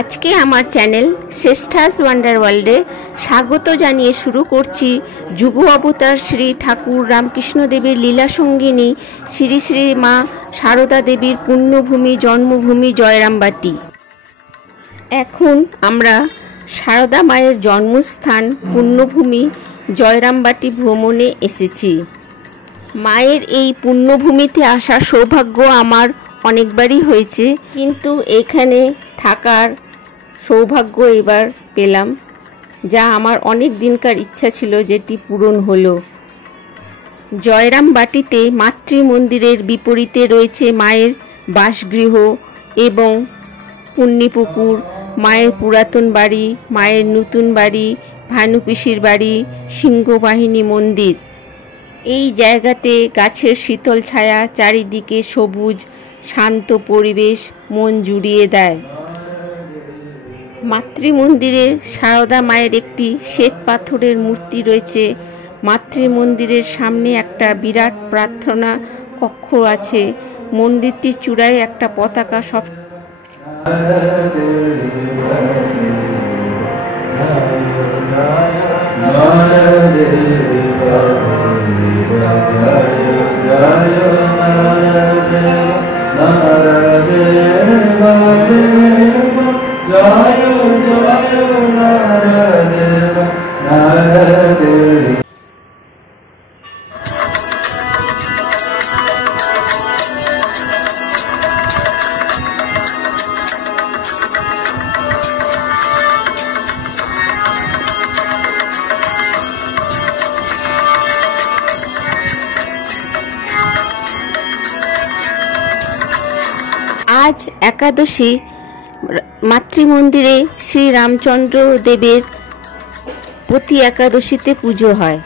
আজকে আমার channel শ্রেষ্ঠাস wonder ওয়ার্ল্ডে স্বাগত জানিয়ে শুরু করছি যুগ অবতার শ্রী ঠাকুর রামকৃষ্ণ দেবের লীলা সঙ্গিনী শ্রী শ্রী মা সারদা দেবীর পুণ্যভূমি জন্মভূমি জয়রামবাটি। এখন আমরা সারদা মায়ের জন্মস্থান পুণ্যভূমি জয়রামবাটি ভ্রমণে এসেছি। মায়ের এই পুণ্যভূমিতে আসার সৌভাগ্য আমার অনেকবারই হয়েছে, কিন্তু এখানে থাকার সৌভাগ্য এবার পেলাম, যা আমার অনেক দিনকার ইচ্ছা ছিল, যেটি পূরণ হলো। জয়রামবাটিতে মাতৃ মন্দিরের বিপরীতে রয়েছে মায়ের বাসগৃহ এবং পুণ্যপুকুর, মায়ের পুরাতন বাড়ি, মায়ের নতুন বাড়ি, ভানুপিসির বাড়ি, সিংহবাহিনী মন্দির। এই জায়গাতে গাছের শীতল ছায়া, চারিদিকে সবুজ শান্ত পরিবেশ মন জুড়িয়ে দেয়। মাতৃমন্দিরে সারদা মায়ের একটি শ্বেত পাথরের মূর্তি রয়েছে। মাতৃমন্দিরের সামনে একটা বিরাট প্রার্থনা কক্ষ আছে। মন্দিরটির চূড়ায় একটা পতাকা সব আজ একাদশী। মাতৃমন্দিরে শ্রী রামচন্দ্র দেবের প্রতি একাদশীতে পুজো হয়।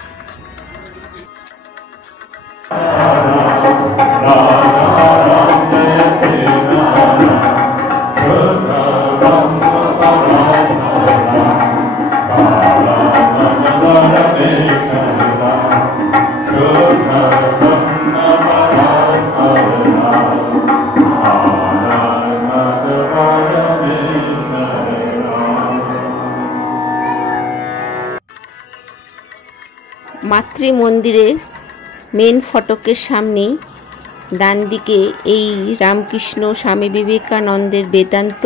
মাতৃমন্দিরে মেন ফটকের সামনেই ডান দিকে এই রামকৃষ্ণ স্বামী বিবেকানন্দের বেদান্ত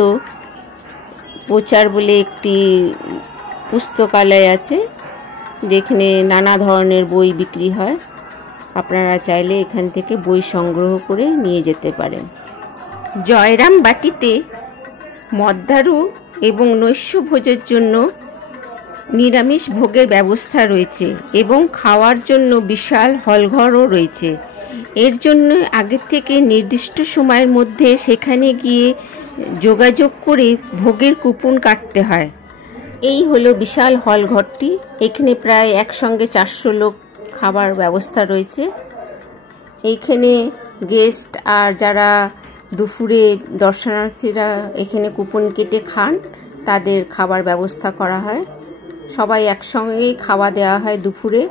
প্রচার বলে একটি পুস্তকালয় আছে, যেখানে নানা ধরনের বই বিক্রি হয়। আপনারা চাইলে এখান থেকে বই সংগ্রহ করে নিয়ে যেতে পারেন। জয়রামবাটিতে মদ্দারু এবং নৈশ ভোজের জন্য নিরামিষ ভোগের ব্যবস্থা রয়েছে এবং খাওয়ার জন্য বিশাল হলঘরও রয়েছে। এর জন্য আগের থেকে নির্দিষ্ট সময়ের মধ্যে সেখানে গিয়ে যোগাযোগ করে ভোগের কুপন কাটতে হয়। এই হলো বিশাল হলঘরটি। এখানে প্রায় একসঙ্গে 400 লোক খাবার ব্যবস্থা রয়েছে। এইখানে গেস্ট আর যারা দুপুরে দর্শনার্থীরা এখানে কুপন কেটে খান, তাদের খাবার ব্যবস্থা করা হয়। সবাই একসঙ্গেই খাওয়া দেওয়া হয় দুপুরে।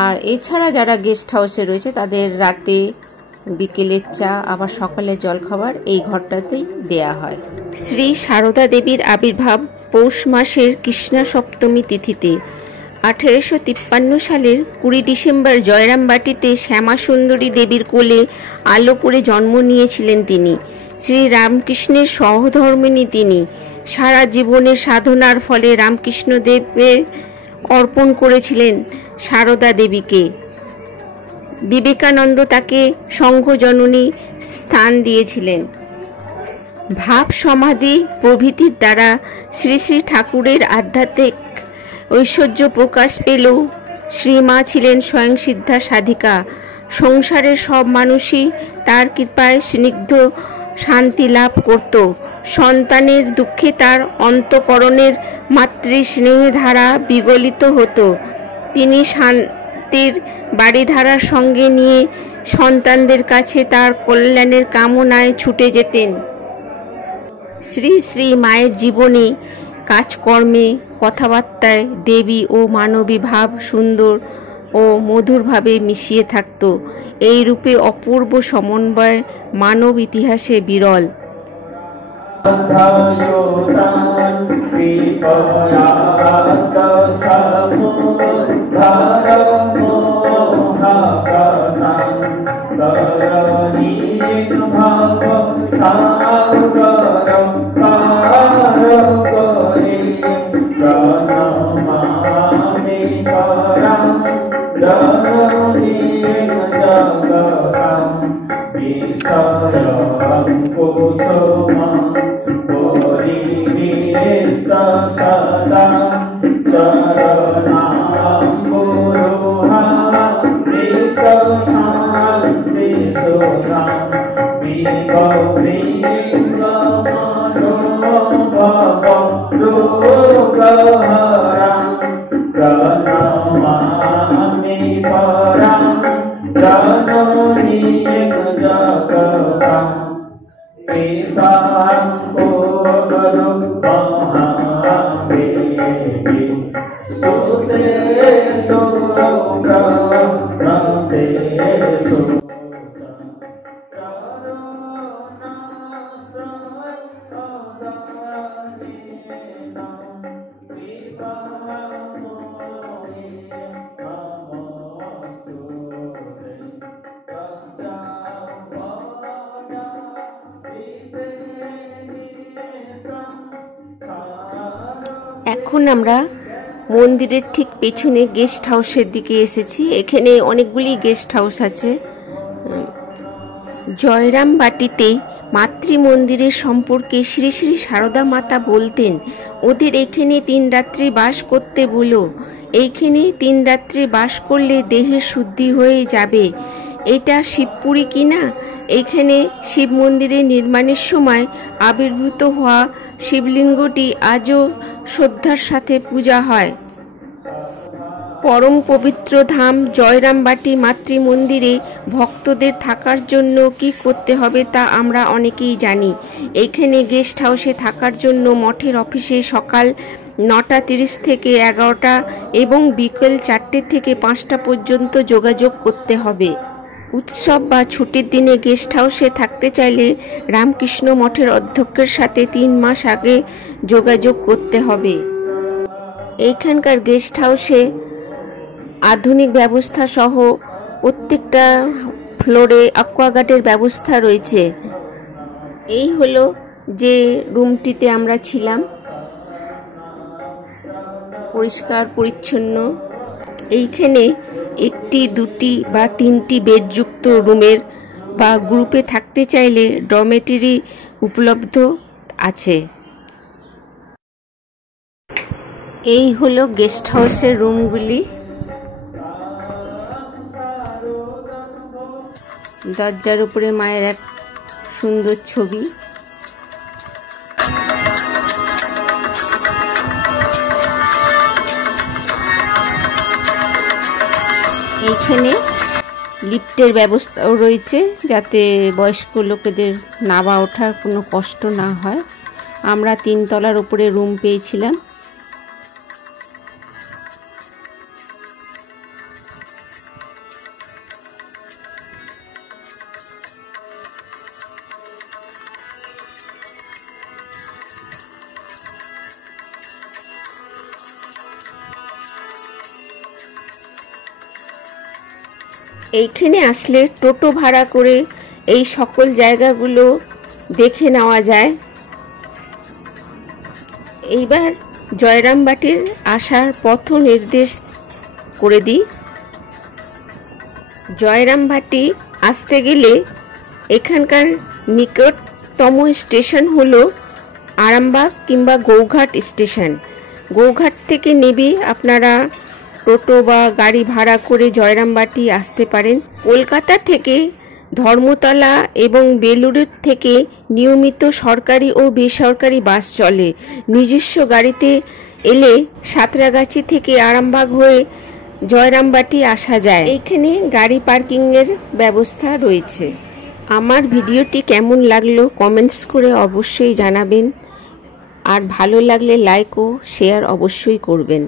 আর এছাড়া যারা গেস্ট হাউসে রয়েছে তাদের রাতে বিকেলের চা আবার সকালে জলখাবার এই ঘরটাতেই দেয়া হয়। শ্রী সারদা দেবীর আবির্ভাব পৌষ মাসের কৃষ্ণা সপ্তমী তিথিতে। 1853 সালের 20 ডিসেম্বর জয়রামবাটিতে শ্যামা সুন্দরী দেবীর কোলে আলো করে জন্ম নিয়েছিলেন তিনি। শ্রী রামকৃষ্ণের সহধর্মিণী তিনি। সারা জীবনের সাধনার ফলে রামকৃষ্ণ দেবের অর্পণ করেছিলেন সারদা দেবীকে। বিবেকানন্দ তাকে সংঘজননী স্থান দিয়েছিলেন। ভাব সমাধি প্রভৃতির দ্বারা শ্রী শ্রী ঠাকুরের আধ্যাত্মিক ঐশ্বর্য প্রকাশ পেলেও শ্রীমা ছিলেন স্বয়ং সিদ্ধা সাধিকা। সংসারের সব মানুষই তার কৃপায় স্নিগ্ধ শান্তি লাভ করত। সন্তানের দুঃখে তার অন্তঃকরণের মাতৃ স্নেহধারা বিগলিত হতো। তিনি শান্তির বাড়িধারার সঙ্গে নিয়ে সন্তানদের কাছে তার কল্যাণের কামনায় ছুটে যেতেন। শ্রী শ্রী মায়ের জীবনী কাজকর্মে, কথাবার্তায় দেবী ও মানবী ভাব সুন্দর ও মধুরভাবে মিশিয়ে থাকত। এই রূপে অপূর্ব সমন্বয় মানব ইতিহাসে বিরল। এখন আমরা মন্দিরের ঠিক পেছনে গেস্ট হাউসের দিকে এসেছি। এখানে অনেকগুলি গেস্ট হাউস আছে। জয়রামবাটিতে মাতৃমন্দিরের সম্পর্কে শ্রী শ্রী সারদা মাতা বলতেন, ওদের এখানে 3 রাত্রি বাস করতে বলো। এইখানে 3 রাত্রি বাস করলে দেহের শুদ্ধি হয়ে যাবে। এটা শিবপুরী কিনা? এইখানে শিব মন্দিরের নির্মাণের সময় আবির্ভূত হওয়া শিবলিঙ্গটি আজও শ্রদ্ধার সাথে পূজা হয়। পরম পবিত্র ধাম জয়রামবাটি মাতৃমন্দিরে ভক্তদের থাকার জন্য কি করতে হবে তা আমরা অনেকেই জানি। এইখানে গেস্ট হাউসে থাকার জন্য মঠের অফিসে সকাল 9:30 থেকে 11টা এবং বিকেল 4টে থেকে 5টা পর্যন্ত যোগাযোগ করতে হবে। উৎসব বা ছুটির দিনে গেস্ট হাউসে থাকতে চাইলে রামকৃষ্ণ মঠের অধ্যক্ষের সাথে 3 মাস আগে যোগাযোগ করতে হবে। এইখানকার গেস্ট হাউসে আধুনিক ব্যবস্থা সহ প্রত্যেকটা ফ্লোরে অ্যাকোয়াগার্ডের ব্যবস্থা রয়েছে। এই হলো যে রুমটিতে আমরা ছিলাম, পরিষ্কার পরিচ্ছন্ন। এইখানে 1টি 2টি বা 3টি বেডযুক্ত রুমের বা গ্রুপে থাকতে চাইলে ডরমেটরি উপলব্ধ আছে। এই হলো গেস্ট হাউসের রুমগুলি। দরজার উপরে মায়ের এক সুন্দর ছবি। এইখানে লিফটের ব্যবস্থাও রয়েছে যাতে বয়স্ক লোকেদের নামা ওঠার কোনো কষ্ট না হয়। আমরা 3 তলার উপরে রুম পেয়েছিলাম। এইখানে আসলে টোটো ভাড়া করে এই সকল জায়গাগুলো দেখে নেওয়া যায়। এইবার জয়রামবাটির আসার পথ নির্দেশ করে দিই। জয়রামবাটি আসতে গেলে এখানকার নিকটতম স্টেশন হলো আরামবাগ কিংবা গৌঘাট স্টেশন। গৌঘাট থেকে নেবে আপনারা টোটো বা গাড়ি ভাড়া করে জয়রামবাটি আসতে পারেন। কলকাতা থেকে ধর্মতলা এবং বেলুড়ের থেকে নিয়মিত সরকারি ও বেসরকারি বাস চলে। নিজস্ব গাড়িতে এলে সাঁতরাগাছি থেকে আরামবাগ হয়ে জয়রামবাটি আসা যায়। এইখানে গাড়ি পার্কিংয়ের ব্যবস্থা রয়েছে। আমার ভিডিওটি কেমন লাগলো কমেন্টস করে অবশ্যই জানাবেন। আর ভালো লাগলে লাইক ও শেয়ার অবশ্যই করবেন।